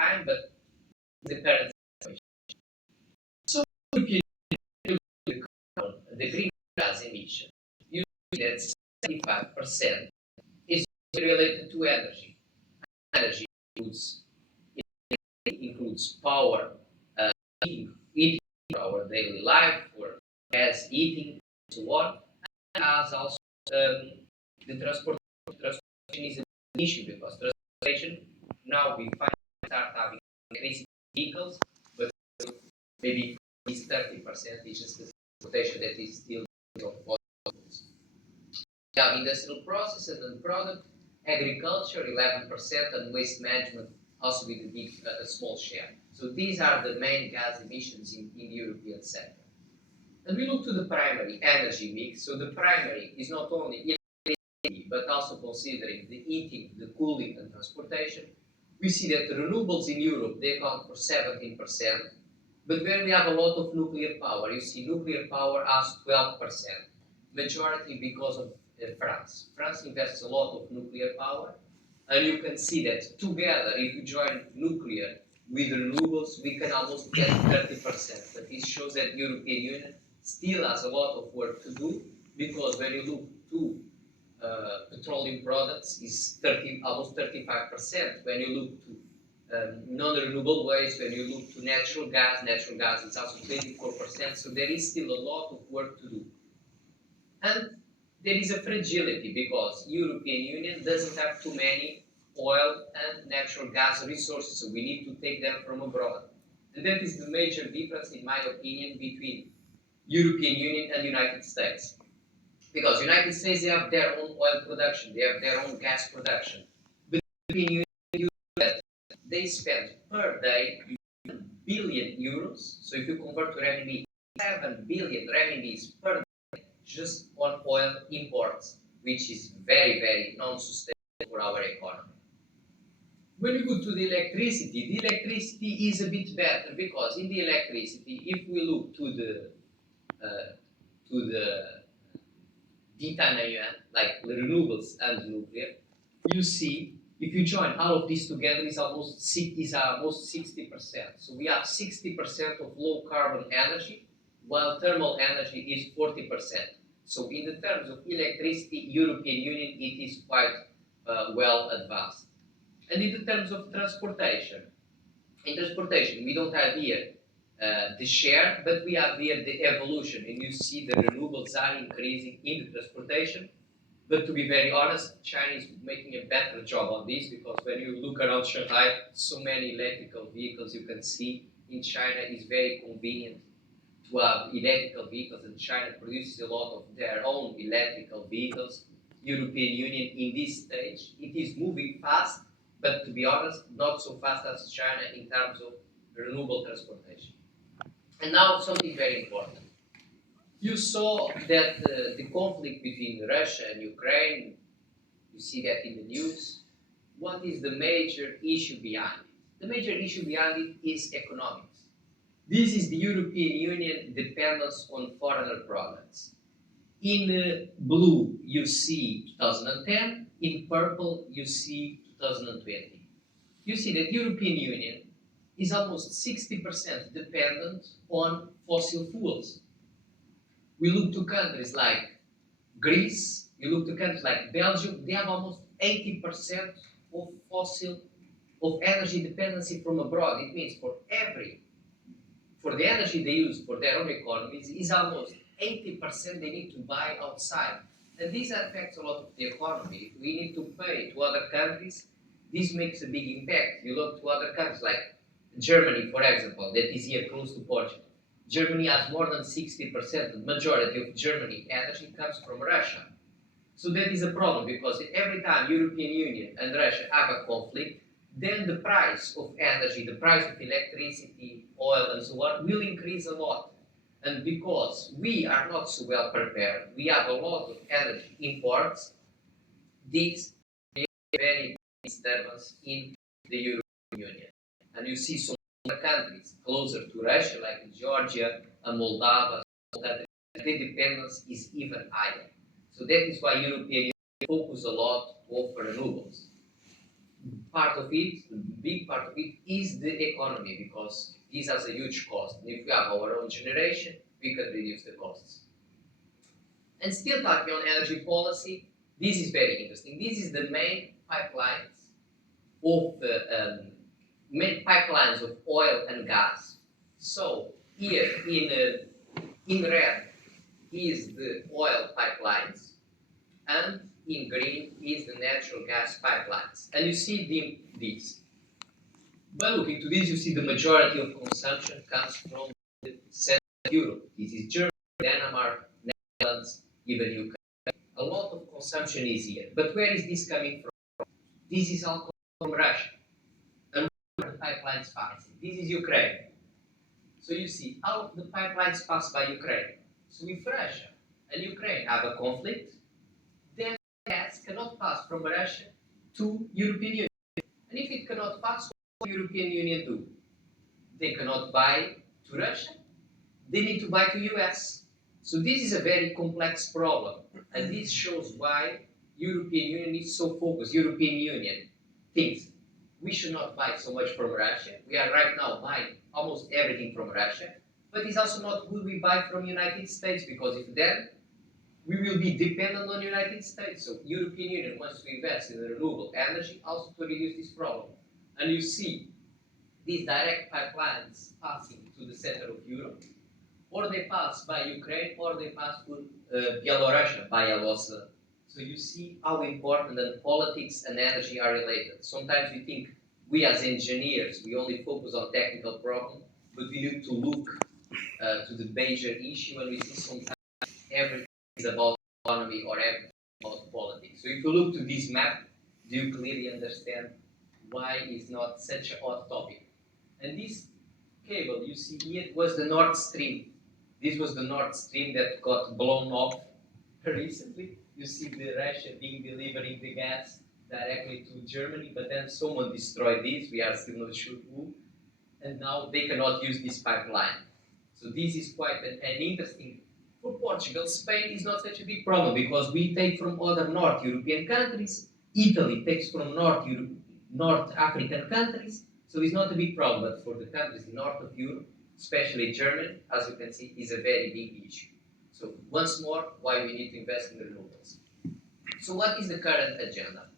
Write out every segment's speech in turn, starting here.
time, but the current situation. So if you look at the greenhouse emission, you see that 75% is related to energy. Energy includes power, eating for our daily life, for gas, eating, and so on, as also the transportation is an issue because transportation now we start having electric vehicles, but maybe it's 30% is just the transportation that is still on fossil fuels. We have industrial processes and product, agriculture 11%, and waste management also with a small share. So these are the main gas emissions in the European sector. And we look to the primary energy mix. So the primary is not only electricity, but also considering the heating, the cooling, and transportation. We see that the renewables in Europe, they account for 17%. But when we have a lot of nuclear power, you see nuclear power has 12%, majority because of France. France invests a lot of nuclear power, and you can see that together, if you join nuclear with renewables, we can almost get 30%. But this shows that the European Union still has a lot of work to do, because when you look to petroleum products, is almost 35%. When you look to non-renewable waste, when you look to natural gas is also 24%. So there is still a lot of work to do. And there is a fragility because European Union doesn't have too many oil and natural gas resources, so we need to take them from abroad. And that is the major difference, in my opinion, between European Union and United States. Because United States, they have their own oil production, they have their own gas production. But European Union, they spend per day 1 billion euros. So if you convert to renminbi, 7 billion renminbis per day just on oil imports, which is very, very non-sustainable for our economy. When we go to the electricity is a bit better, because in the electricity, if we look to the D'Ieteren, like the renewables and nuclear, you see, if you join all of these together, is almost 60%. So we have 60% of low carbon energy, while thermal energy is 40%. So in the terms of electricity, European Union, it is quite well advanced. And in the terms of transportation, in transportation, we don't have here the share, but we have here the evolution, and you see the renewables are increasing in the transportation. But to be very honest, China is making a better job on this, because when you look around Shanghai, so many electrical vehicles you can see in China. Is very convenient to have electrical vehicles, and China produces a lot of their own electrical vehicles. European Union in this stage, it is moving fast, but to be honest, not so fast as China in terms of renewable transportation. And now something very important. You saw that the conflict between Russia and Ukraine, you see that in the news. What is the major issue behind it? The major issue behind it is economics. This is the European Union dependence on foreign products. In blue, you see 2010. In purple, you see 2020. You see that the European Union is almost 60% dependent on fossil fuels. We look to countries like Greece, you look to countries like Belgium, they have almost 80% of energy dependency from abroad. It means for the energy they use for their own economies is almost 80% they need to buy outside. And this affects a lot of the economy. If we need to pay to other countries, this makes a big impact. You look to other countries like Germany, for example, that is here close to Portugal. Germany has more than 60%, the majority of Germany energy comes from Russia. So that is a problem, because every time European Union and Russia have a conflict, then the price of energy, the price of electricity, oil, and so on will increase a lot. And because we are not so well prepared, we have a lot of energy imports, this is a very big disturbance in the European Union. And you see some other countries closer to Russia, like Georgia and Moldova, that the dependence is even higher. So that is why European Union focus a lot to offer renewables. part of it, a big part of it, is the economy because this has a huge cost. And if we have our own generation, we can reduce the costs. And still talking on energy policy, this is very interesting. This is the main pipelines of oil and gas. So here in red is the oil pipelines, and in green is the natural gas pipelines. And you see these. By looking to this, you see the majority of consumption comes from Central Europe. This is Germany, Denmark, Netherlands, even UK. A lot of consumption is here. But where is this coming from? This is all from Russia. And where the pipelines pass. This is Ukraine. So you see, how the pipelines pass by Ukraine. So if Russia and Ukraine have a conflict, then gas cannot pass from Russia to European Union. And if it cannot pass, what the European Union do? They cannot buy to Russia. They need to buy to US. So this is a very complex problem. And this shows why European Union is so focused. European Union thinks we should not buy so much from Russia. We are right now buying almost everything from Russia. But it's also not good we buy from United States, because if then we will be dependent on United States. So European Union wants to invest in renewable energy also to reduce this problem. And you see these direct pipelines passing to the center of Europe, or they pass by Ukraine, or they pass to Belarus, by Yalosa. So you see how important then politics and energy are related. Sometimes we think we as engineers, we only focus on technical problems, but we need to look to the major issue, and we see sometimes everything is about economy or everything about politics. So if you look to this map, do you clearly understand why it's not such a hot topic? And this cable you see here was the Nord Stream. This was the Nord Stream that got blown off recently. You see the Russia being delivering the gas directly to Germany, but then someone destroyed this. We are still not sure who. And now they cannot use this pipeline. So this is quite an interesting. For Portugal, Spain is not such a big problem because we take from other North European countries. Italy takes from North African countries. So it's not a big problem. But for the countries in north of Europe, especially Germany, as you can see, is a very big issue. So once more, why we need to invest in renewables. So what is the current agenda?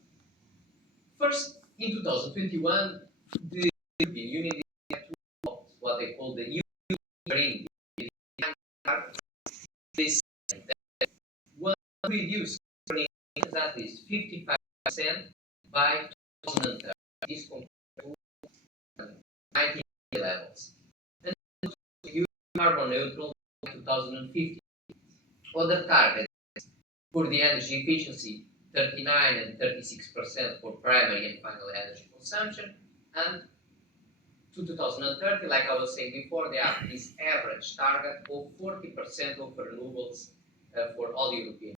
First, in 2021, the European Union adopted what they call the EU Green Deal. This will reduce at least 55% by 2030. This compared to 19 levels. And carbon neutral by 2050. Other targets for the energy efficiency, 39 and 36% for primary and final energy consumption, and to 2030, like I was saying before, they have this average target of 40% of renewables for all European.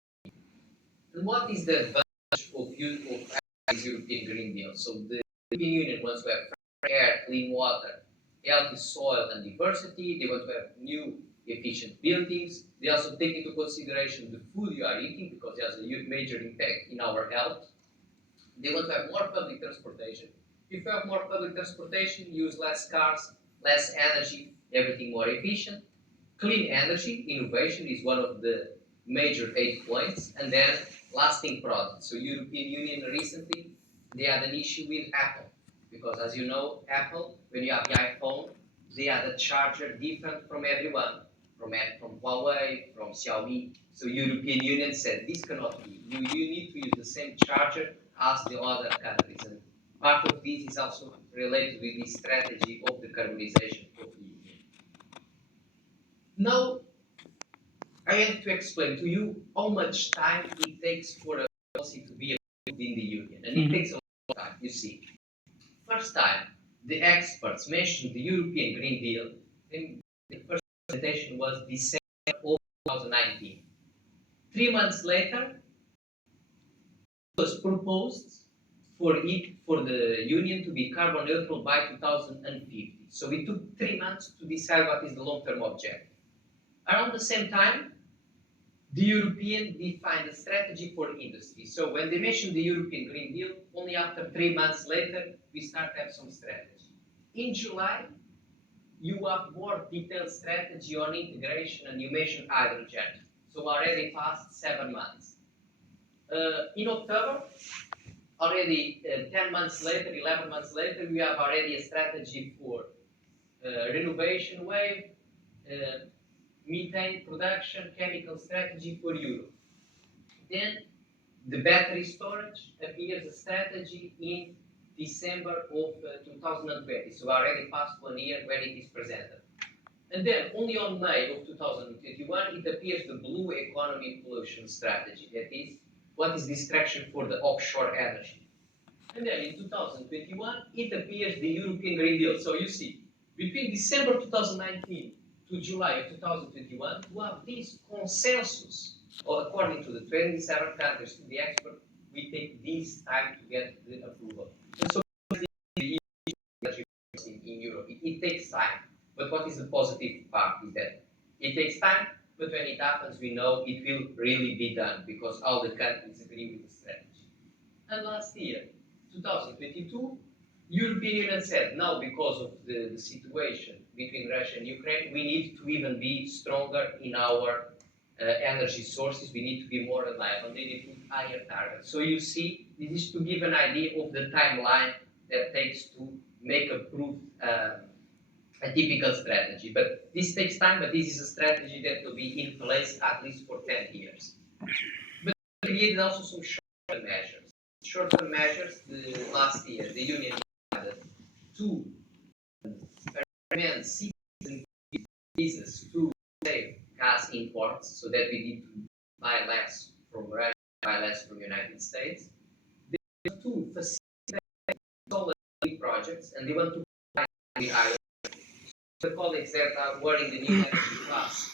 And what is the advantage of this European Green Deal? So the European Union wants to have fresh air, clean water, healthy soil and diversity. They want to have new efficient buildings. They also take into consideration the food you are eating because it has a huge major impact in our health. They want to have more public transportation. If you have more public transportation, use less cars, less energy, everything more efficient. Clean energy, innovation is one of the major 8 points. And then lasting products. So European Union recently, they had an issue with Apple. Because as you know, Apple, when you have the iPhone, they had a charger different from everyone. From Huawei, from Xiaomi. So European Union said this cannot be. You need to use the same charger as the other countries. And part of this is also related with the strategy of the carbonization of the Union. Now, I have to explain to you how much time it takes for a policy to be approved in the Union. And it takes a lot of time, you see. First time, the experts mentioned the European Green Deal, and the first presentation was December of 2019. 3 months later, it was proposed for the Union to be carbon neutral by 2050. So it took 3 months to decide what is the long-term objective. Around the same time, the European defined a strategy for industry. So when they mentioned the European Green Deal, only after 3 months later, we start to have some strategy. In July, you have more detailed strategy on integration, and you mentioned hydrogen. So already passed 7 months. In October, already 10 months later, 11 months later, we have already a strategy for renovation wave, methane production, chemical strategy for Europe. Then the battery storage appears a strategy in December of 2020, so already past 1 year when it is presented. And then only on May of 2021 it appears the blue economy pollution strategy, that is, what is distraction for the offshore energy. And then in 2021 it appears the European Green Deal. So you see, between December 2019 to July of 2021, to have this consensus, or according to the 27 countries, to the expert, we take this time to get the approval. And so in Europe, it takes time. But what is the positive part is that it takes time, but when it happens, we know it will really be done because all the countries agree with the strategy. And last year, 2022, European Union said now because of the situation between Russia and Ukraine, we need to even be stronger in our energy sources. We need to be more reliable. They need to put higher targets. So you see, this is to give an idea of the timeline that takes to make approved a typical strategy. But this takes time, but this is a strategy that will be in place at least for 10 years. But we created also some short-term measures. Short-term measures, last year, the Union decided to recommend citizens and business to save gas imports so that we need to buy less from Russia, buy less from the United States. They want to facilitate solar projects, and they want to buy the iron. The colleagues that were in the new energy class,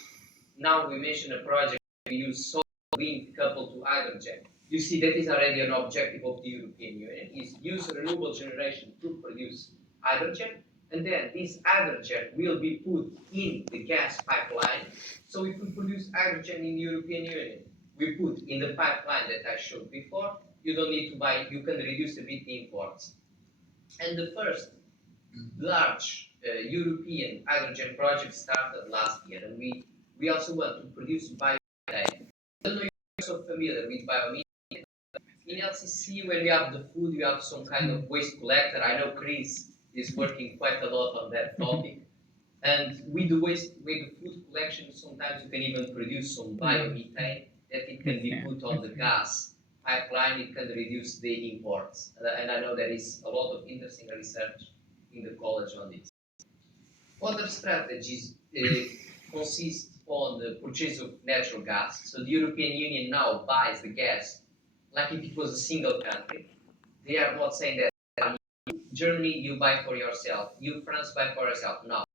now we mention a project we use solar wind coupled to hydrogen. You see, that is already an objective of the European Union, is use renewable generation to produce hydrogen, and then this hydrogen will be put in the gas pipeline. So if we produce hydrogen in the European Union, we put in the pipeline that I showed before, you don't need to buy, you can reduce a bit the imports. And the first large European hydrogen project started last year, and we also want to produce biomethane. I don't know if you're so familiar with biomethane. In LCC, when we have the food, we have some kind of waste collector. I know Chris is working quite a lot on that topic. And with the waste, with the food collection, sometimes you can even produce some biomethane that it can be put on the gas pipeline. It can reduce the imports. And I know there is a lot of interesting research in the college on this. Other strategies consist on the purchase of natural gas. So the European Union now buys the gas like if it was a single country. They are not saying that Germany, you buy for yourself, you France buy for yourself. Now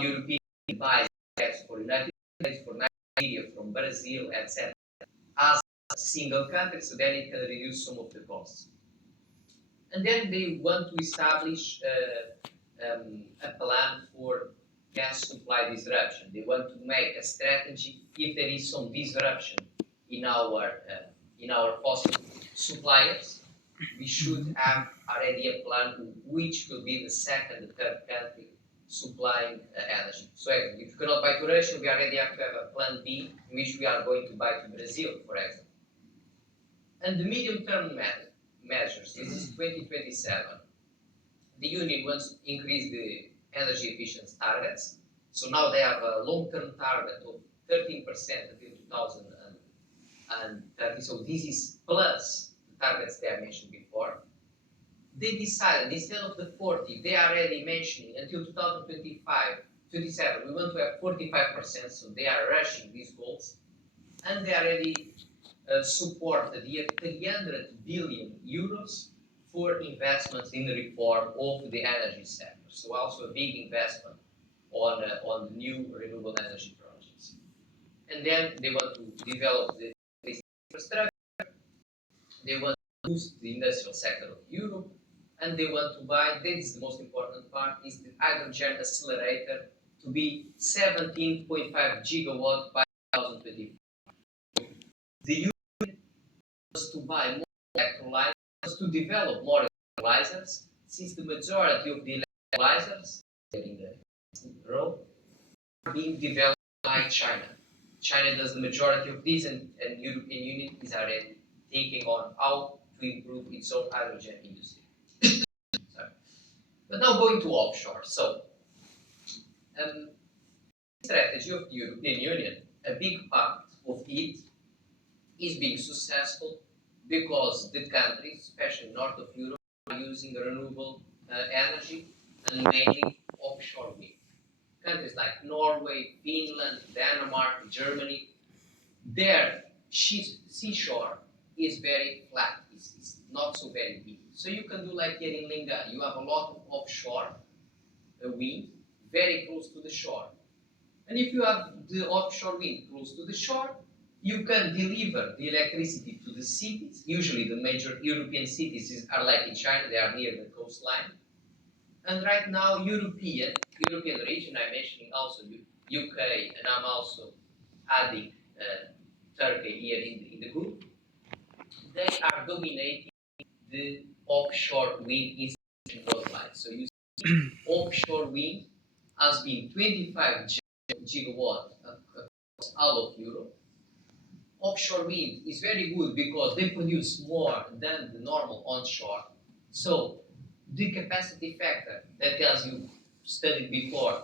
European Union buys gas for United States, for Nigeria, from Brazil, etc. as a single country, so then it can reduce some of the costs. And then they want to establish a plan for gas supply disruption. They want to make a strategy if there is some disruption in our fossil suppliers. We should have already a plan which will be the second and third country supplying energy. So if you cannot buy to Russia, we already have to have a plan B in which we are going to buy to Brazil, for example. And the medium-term measures, this is 2027. The Union wants to increase the energy efficiency targets. So now they have a long-term target of 13% until 2030. So this is plus the targets they have mentioned before. They decided, instead of the 40, they are already mentioning until 2025, 27, we want to have 45%, so they are rushing these goals. And they already supported the 300 billion euros for investments in the reform of the energy sector. So also a big investment on new renewable energy projects. And then they want to develop the infrastructure, they want to boost the industrial sector of Europe, and they want to buy, this is the most important part, is the hydrogen accelerator to be 17.5 gigawatt by 2025. The Union was to buy more electrolyzers, was to develop more electrolyzers, since the majority of the electrolyzers in the road are being developed by China. China does the majority of these, and European Union is already thinking on how to improve its own hydrogen industry. Sorry. But now going to offshore. So, strategy of the European Union, a big part of it is being successful because the countries, especially north of Europe, are using renewable energy and mainly offshore wind. Countries like Norway, Finland, Denmark, Germany, their seashore is very flat. It's not so very big. So you can do like here in Linga, you have a lot of offshore wind very close to the shore. And if you have the offshore wind close to the shore, you can deliver the electricity to the cities. Usually the major European cities are like in China, they are near the coastline. And right now, European region, I'm mentioning also UK, and I'm also adding Turkey here in the group, they are dominating the offshore wind installation worldwide. So you see, offshore wind has been 25 gigawatts across all of Europe. Offshore wind is very good because they produce more than the normal onshore. So the capacity factor that, as you studied before,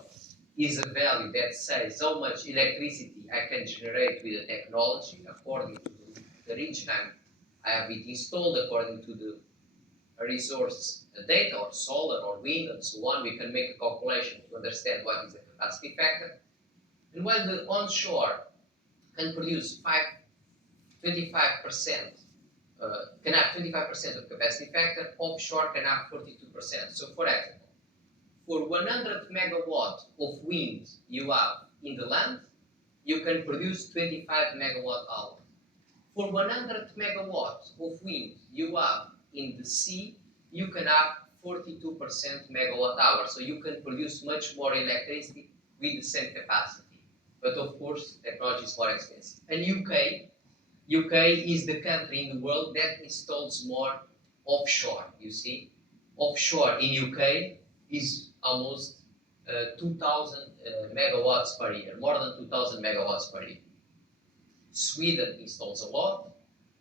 is a value that says how much electricity I can generate with the technology according to the region I have it installed, according to the resource data or solar or wind and so on. We can make a calculation to understand what is the capacity factor. And while the onshore can produce 25%, can have 25% of capacity factor, offshore can have 42%. So for example, for 100 megawatt of wind you have in the land, you can produce 25 megawatt hour. For 100 megawatt of wind you have in the sea, you can have 42% megawatt hour. So you can produce much more electricity with the same capacity. But of course, technology is more expensive. And UK is the country in the world that installs more offshore, you see. Offshore in UK is almost 2,000 megawatts per year, more than 2,000 megawatts per year. Sweden installs a lot,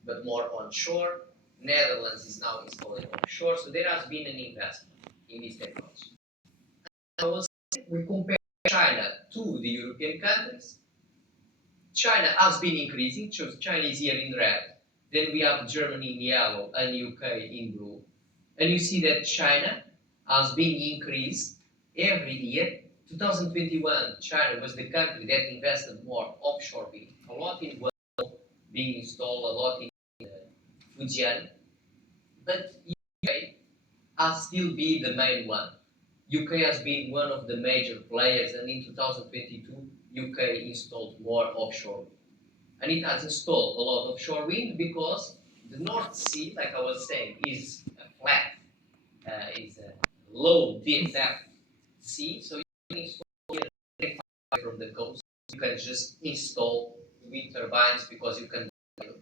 but more onshore. Netherlands is now installing offshore, so there has been an investment in this technology. We compare China to the European countries. China has been increasing, so China is here in red. Then we have Germany in yellow and UK in blue. And you see that China has been increased every year. 2021, China was the country that invested more offshore wind, a lot in Guangdong being installed, a lot in Fujian. But UK has still been the main one. UK has been one of the major players, and in 2022, UK installed more offshore wind. And it has installed a lot of offshore wind because the North Sea, like I was saying, is a flat, is a low depth sea. So you can install here from the coast. You can just install wind turbines because you can do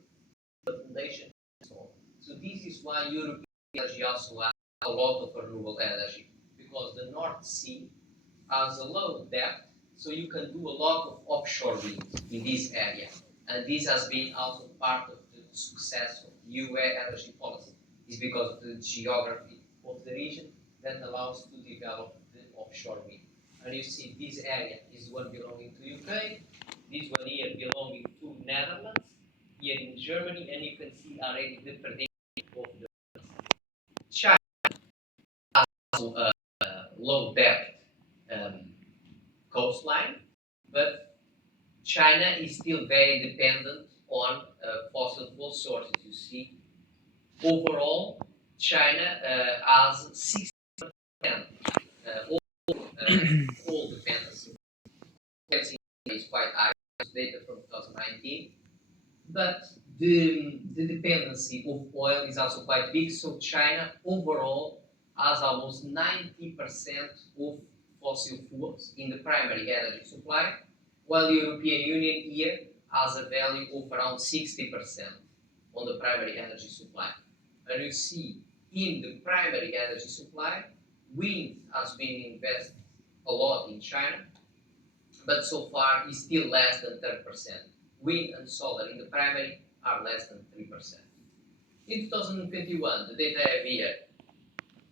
the foundation. So this is why European energy also has a lot of renewable energy, because the North Sea has a low depth, so you can do a lot of offshore wind in this area. And this has been also part of the success of EU energy policy, is because of the geography of the region that allows to develop the offshore wind. And you see this area is one belonging to UK, this one here belonging to Netherlands, here in Germany, and you can see already the prediction of the China has also a low depth coastline, but China is still very dependent on fossil fuel sources. You see, overall, China has 60% coal dependency. Is quite high. Data from 2019, but the dependency of oil is also quite big. So China overall has almost 90% of fossil fuels in the primary energy supply, while the European Union here has a value of around 60% on the primary energy supply. And you see in the primary energy supply, wind has been invested a lot in China, but so far is still less than 10%. Wind and solar in the primary are less than 3%. In 2021, the data I have here,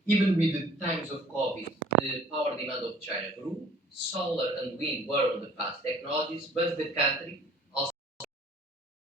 even with the times of COVID, the power demand of China grew. Solar and wind were on the fast technologies, but the country